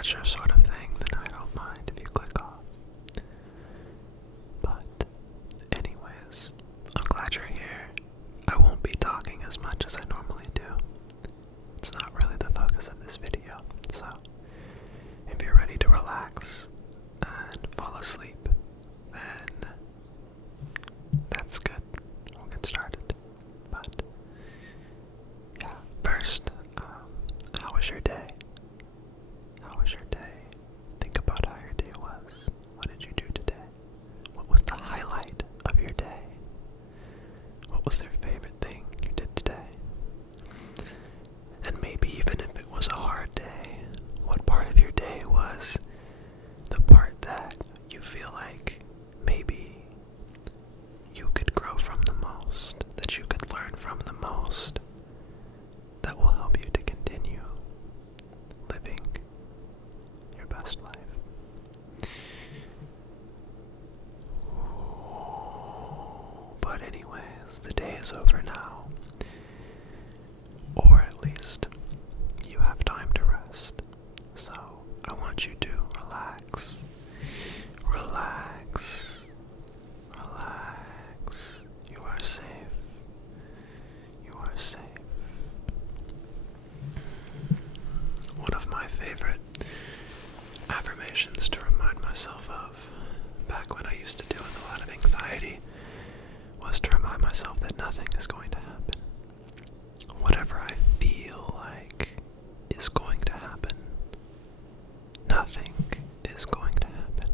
not your sort of thing, then I don't mind if you click off. But, anyways, I'm glad you're here. I won't be talking as much as I normally do. It's not really the focus of this video, so if you're ready to relax and fall asleep, then that's good. We'll get started. But, yeah, first, how was your day? How was your day? Think about how your day was. What did you do today? What was the highlight of your day? What was your favorite thing you did today? And maybe even if it was a hard day, what part of your day was the part that you feel like maybe you could grow from the most, that you could learn from the most, that will help you to continue living your best life. But anyways, the day is over now. Or at least, you have time to rest. So, I want you to relax. Relax. Relax. You are safe. You are safe. One of my favorite affirmations to remind myself of, back when I used to deal with a lot of anxiety, was to remind myself that nothing is going to happen. Whatever I feel like is going to happen, nothing is going to happen.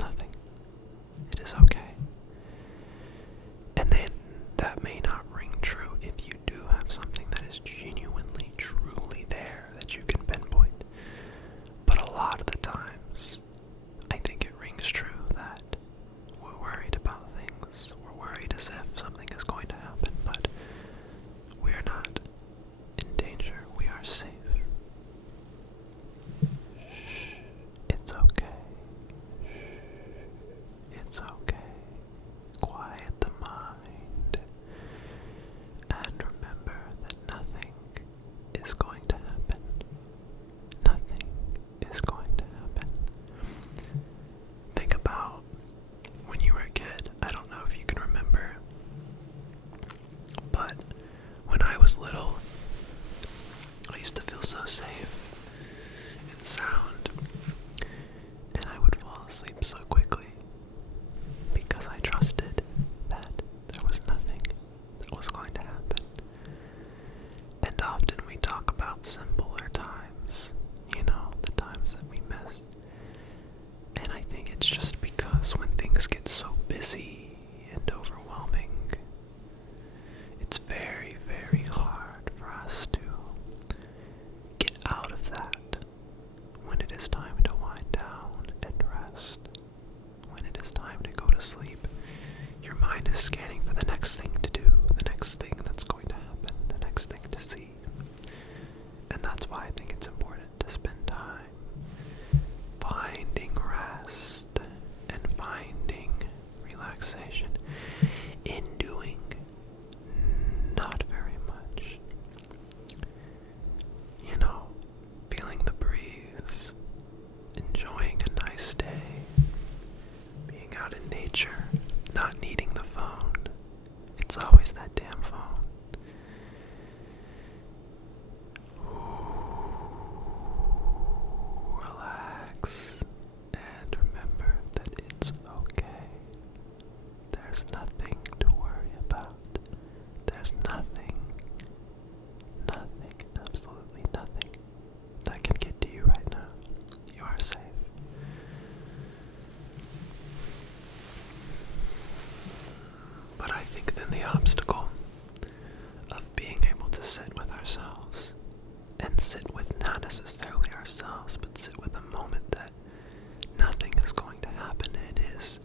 Nothing. It is okay. And then that may not ring true if you do have something that is genuinely, truly there that you can pinpoint. But a lot of the times, I think it rings true that we're worried about things. We're worried as if something is going to happen, but we are not in danger. We are safe. Shh. It's okay. Shh. It's okay. Quiet the mind. And remember that nothing is going to happen. Nothing is going to happen. Think about when you were a kid. I don't know if you can remember, but when I was little, I used to feel so safe and sound, and I would fall asleep so quickly because I trusted that there was nothing that was going to happen. And often we talk about simpler times, the times that we miss. And I think it's just because when things get so busy and overwhelming, it's very, very hard for us to get out of that when it is time to wind down and rest. When it is time to go to sleep, your mind is scanning for the next thing to do, the next thing that's going to happen, the next thing to see. And that's why I think it's important to spend time finding rest and finding relaxation in doing not very much. Feeling the breeze, enjoying a nice day, being out in nature, not needing the phone. It's always that damn phone. Relax and remember that it's okay. There's nothing to worry about. There's nothing, absolutely nothing that can get to you right now. You are safe. But I think then the obstacle of being able to sit with ourselves, and sit with not necessarily ourselves, but sit with a moment that nothing is going to happen, it is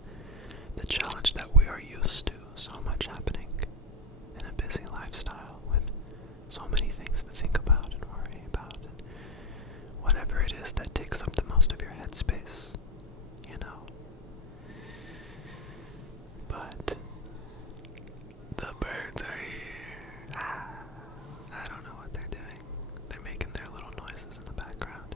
the challenge that we are used to so much happening in a busy lifestyle with so many things to think about and worry about, and whatever it is that takes up the most of your headspace, But the birds are here. I don't know what they're doing. They're making their little noises in the background.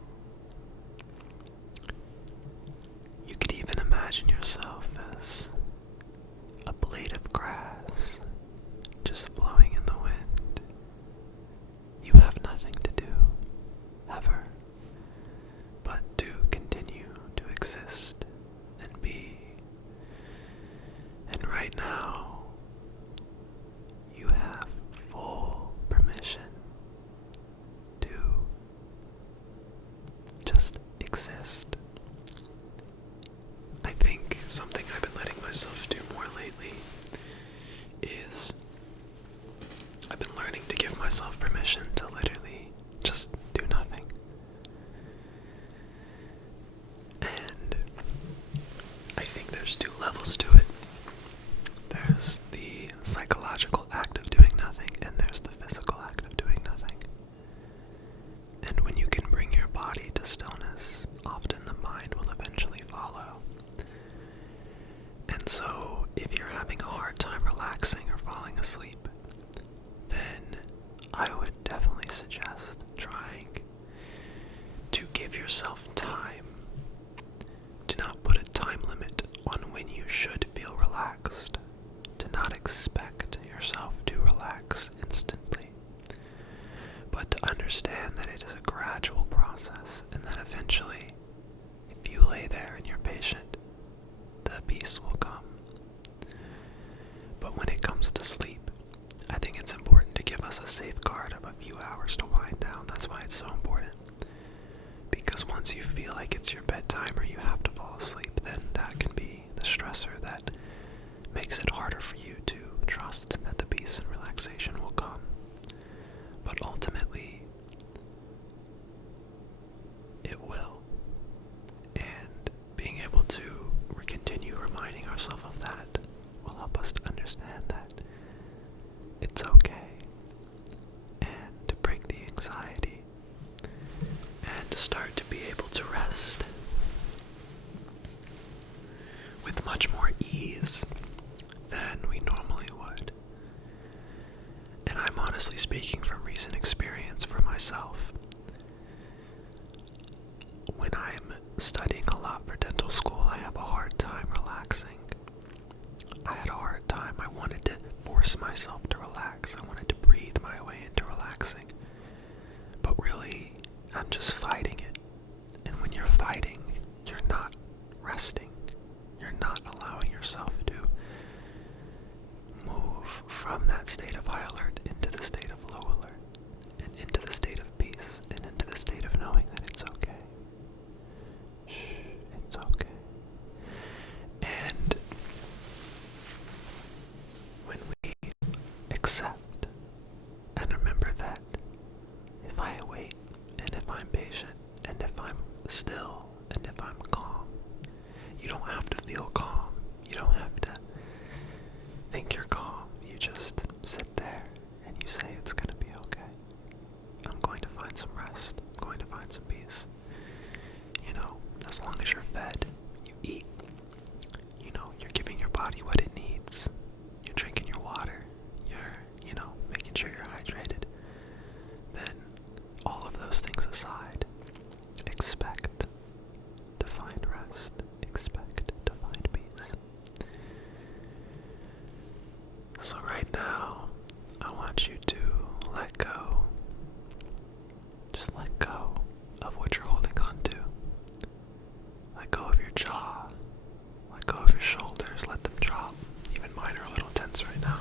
yourself time. Do not put a time limit on when you should feel relaxed. Do not expect yourself to relax instantly, but to understand that it is a gradual process and that eventually, if you lay there and you're patient, the peace will come. But when it comes to sleep, I think it's important to give us a safeguard of a few hours to wind down. That's why it's so important. Because once you feel like it's your bedtime or you have to fall asleep, then that can be the stressor that makes it harder for you to trust that the peace and relaxation will come. But ultimately, it will. And being able to continue reminding ourselves of that will help us to understand that it's okay, and to break the anxiety, and to start to be able to rest with much more ease than we normally would. And I'm honestly speaking from recent experience for myself. When I'm studying a lot for dental school, I have a hard time relaxing. I had a hard time. I wanted to force myself to relax. I wanted to breathe my way into relaxing. But really, I'm just fighting it. And when you're fighting, you're not resting. You're not allowing yourself to move from that state of high alert into the state of low alert, and into the state of peace, and into the state of knowing that it's okay. Shh, it's okay. And when we accept and remember that if I wait, and if I'm patient, and if I'm still, and if I'm calm, you don't have to feel calm. You don't have to think you're calm. You just sit there and you say it's going to be okay. I'm going to find some rest. I'm going to find some peace. As long as you're fed, you eat. You're giving your body what it needs. You're drinking your water. You're, making sure you're hydrated. Then, all of those things aside, expect to find rest. Expect to find peace. So right now, I want you to let go. Just let go of what you're holding on to. Let go of your jaw. Let go of your shoulders. Let them drop. Even mine are a little tense right now.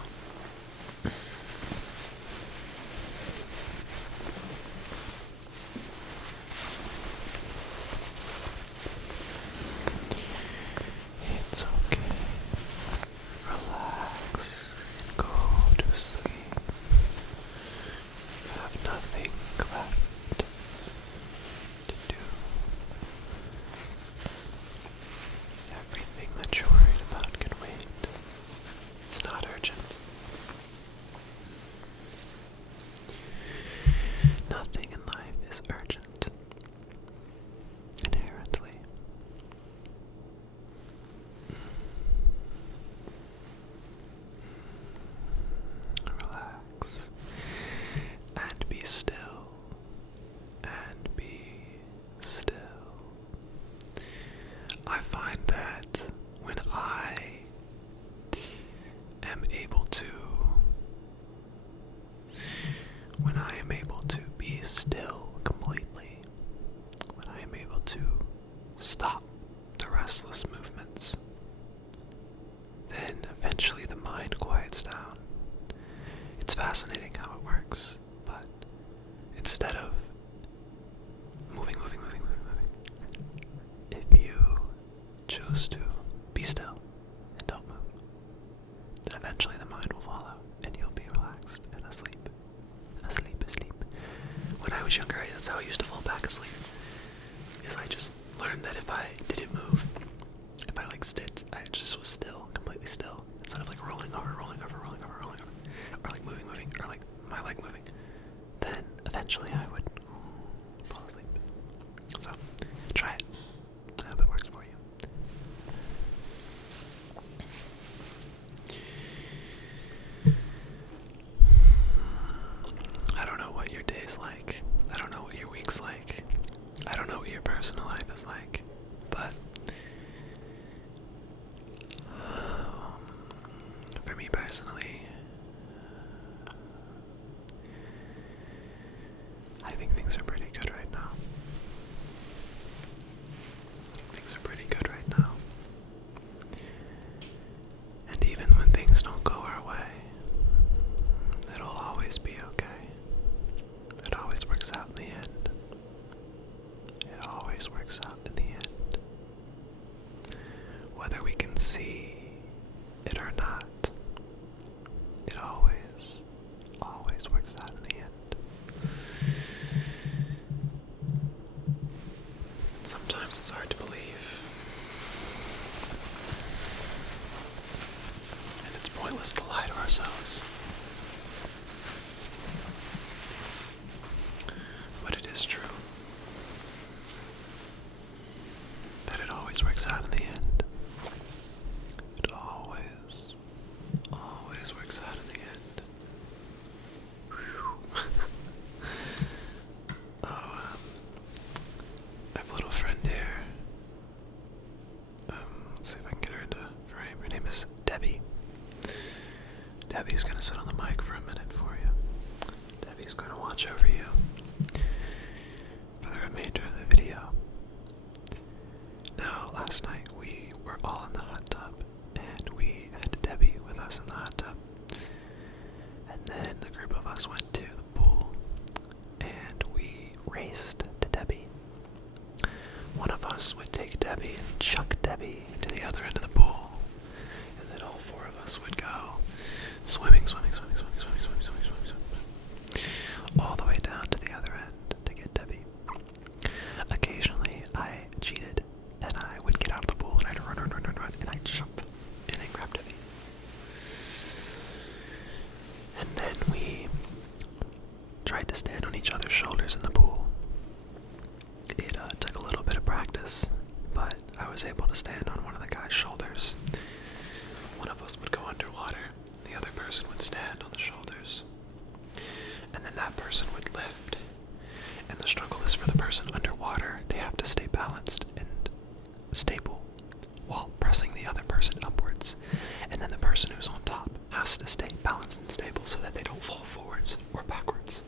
It's okay. Relax and go to sleep. You have nothing left to do. Everything that you're worried about can wait. It's not urgent. Nothing in life is urgent inherently. Relax and be still, and be still. I find that when I am able to be still completely, when I am able to stop the restless movements, then eventually the mind quiets down. It's fascinating how it works, but instead of moving, if you choose to be still and don't move, then eventually the mind will follow and you'll be relaxed and asleep. When I was younger, that's how I used to fall back asleep. Is I just learned that if I didn't move, if I I just was still, completely still, instead of rolling over, or moving, or my leg moving, then eventually I would fall asleep. So, try it. I hope it works for you. I don't know what your day's like. I don't know what your week's like. I don't know what your personal life is like. But for me personally, I think things are pretty good right now. Things are pretty good right now. And even when things don't go our way, it'll always be okay. It always works out in the end. It always works out in the end. Whether we can see it or not, it always works out in the end. Sometimes it's hard to believe. And it's pointless to lie to ourselves. But it is true that it always works out in the end. It always works out in the end. I have a little friend here. Let's see if I can get her into frame. Her name is Debbie. Debbie's gonna sit on the mic for a minute for you. Debbie's gonna watch over you for the remainder of the video. Now, last night we were all in the hot tub, and we had Debbie with us in the hot tub. And then the group of us went to the pool, and we raced to Debbie. One of us would take Debbie and chuck Debbie to the other end of the pool, and then all four of us would go swimming, all the way down to the other end to get Debbie. Occasionally, I cheated, and I would get out of the pool, and I'd run, and I'd jump in and grab Debbie. And then we tried to stand on each other's shoulders in the pool. It took a little bit of practice, but I was able to stand on one of the guy's shoulders. One of us would go underwater, the other person would stand on the shoulders, and then that person would lift. And the struggle is for the person underwater. They have to stay balanced and stable while pressing the other person upwards. And then the person who's on top has to stay balanced and stable so that they don't fall forwards or backwards.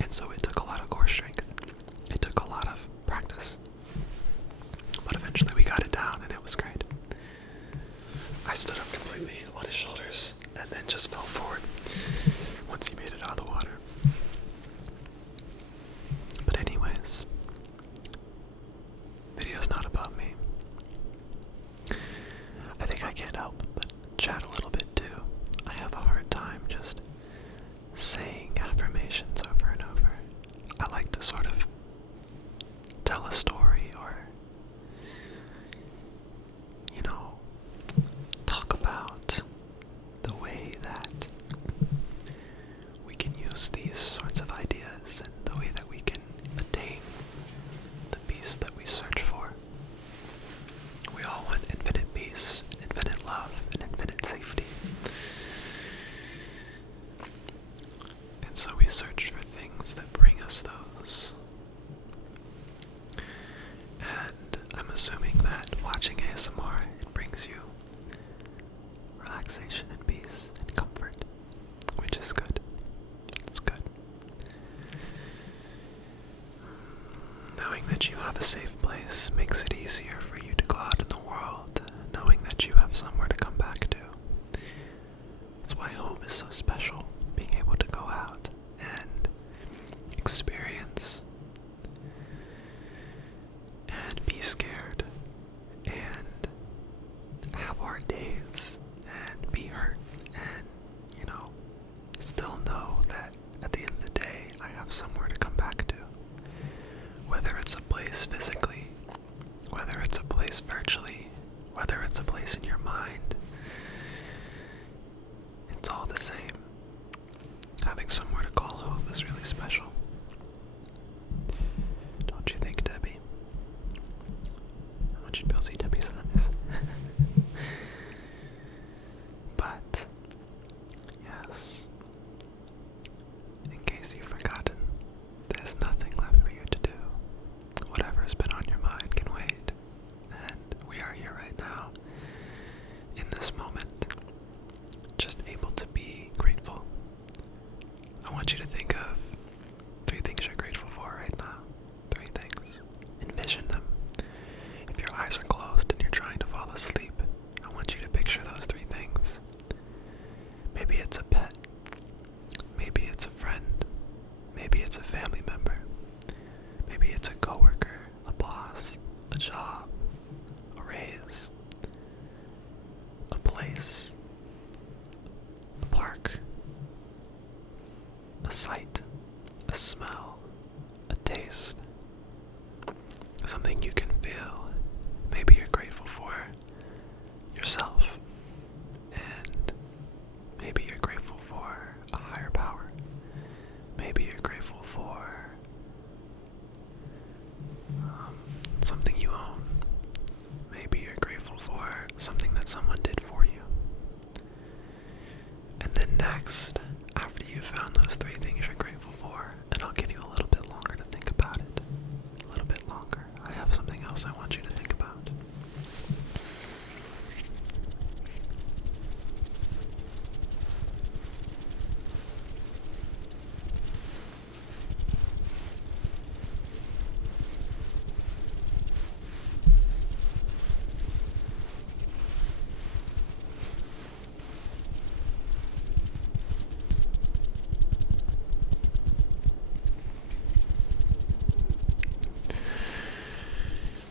And so it took a lot of core strength. It took a lot of practice. But eventually we got it down, and it was great. I stood up completely on his shoulders and then just fell forward once he made it out of the water. But anyways, video's not about me. I think I can't help but chat a little bit too. I have a hard time just saying affirmations over and over. I like to sort of tell a story or, talk about the way that we can use these sorts of ideas and the way that we can attain the peace that we search for. We all want infinite peace, infinite love, and infinite safety. And so we search for things that bring us those. And I'm assuming that watching ASMR, it brings you relaxation and peace and comfort, which is good. It's good. Knowing that you have a safe place makes it easier for you to go out in the world, knowing that you have somewhere to come back to. That's why home is so special, being able to go out and experience and be scared and have hard days and be hurt and, still know that at the end of the day I have somewhere to come back to. Whether it's a place physically, whether it's a place virtually, whether it's a place in your mind, something you can feel. Maybe you're grateful for yourself, and maybe you're grateful for a higher power. Maybe you're grateful for something you own. Maybe you're grateful for something that someone did for you. And then next, after you've found those three things you're grateful for, and I'll give you a little bit longer to think about it. A little bit longer. I have something else I want you to think about.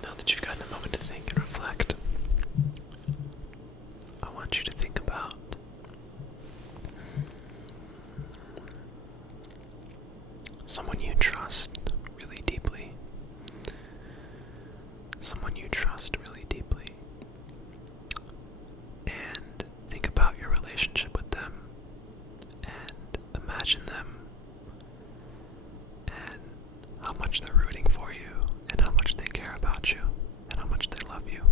Now that you've gotten a moment to think and reflect, I want you to think about someone you trust really deeply. Someone you trust really deeply. And think about your relationship with them. And imagine them. And how much they're rooting for you. And how much they care about you. And how much they love you.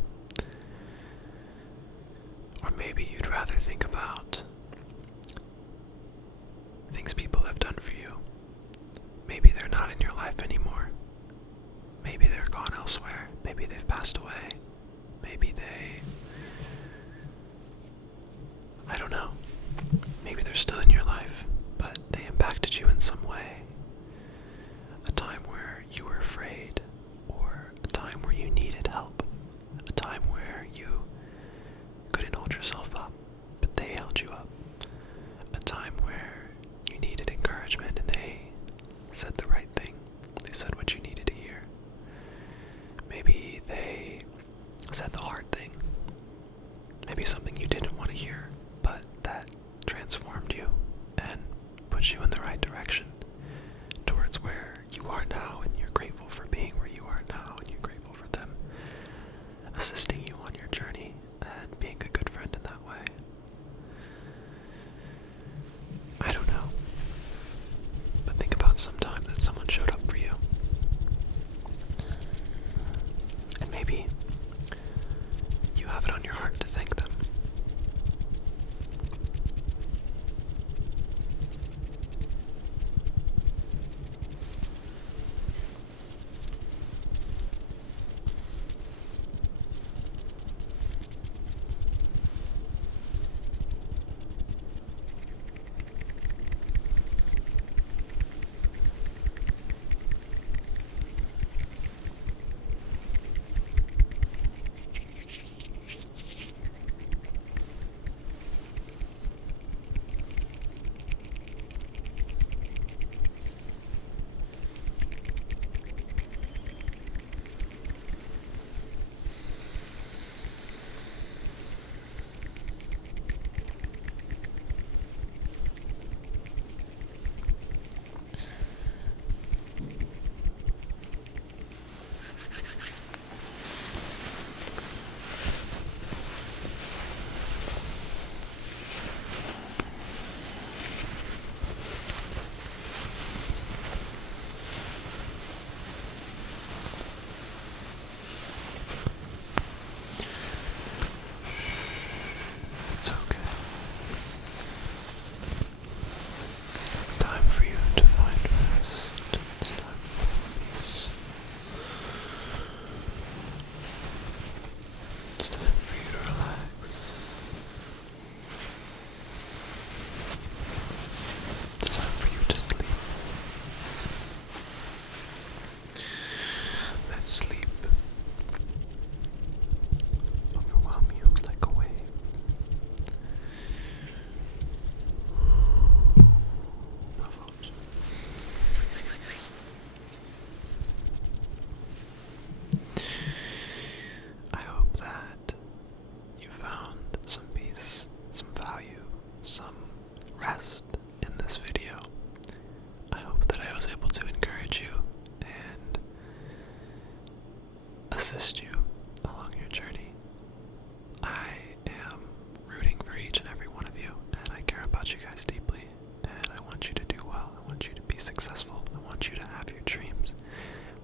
Or maybe you'd rather think about things people have done for you. Maybe they're not in your life anymore. Maybe they're gone elsewhere. Maybe they've passed away. Maybe I don't know. Maybe they're still in your life, but they impacted you in some way. A time where you were afraid, or a time where you needed help. A time where you couldn't hold yourself up, but they held you up. A time where you needed encouragement and they said the right thing. They said what you needed to hear. Maybe they said the hard thing,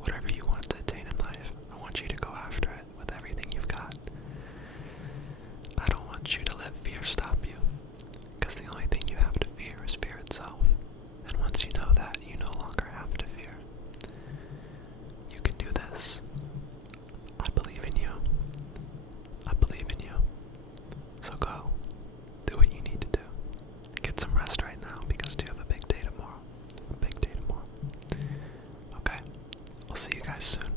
whatever you want to attain in life, I want you to go after it with everything you've got. I don't want you to let fear stop you, because the only thing you have to fear is fear itself. And once you know that, you no longer have to fear. You can do this. I believe in you. I believe in you. So go. Do what you need to do. Get some rest right now, because you have a big day tomorrow. A big day tomorrow. Okay? I'll see you guys soon.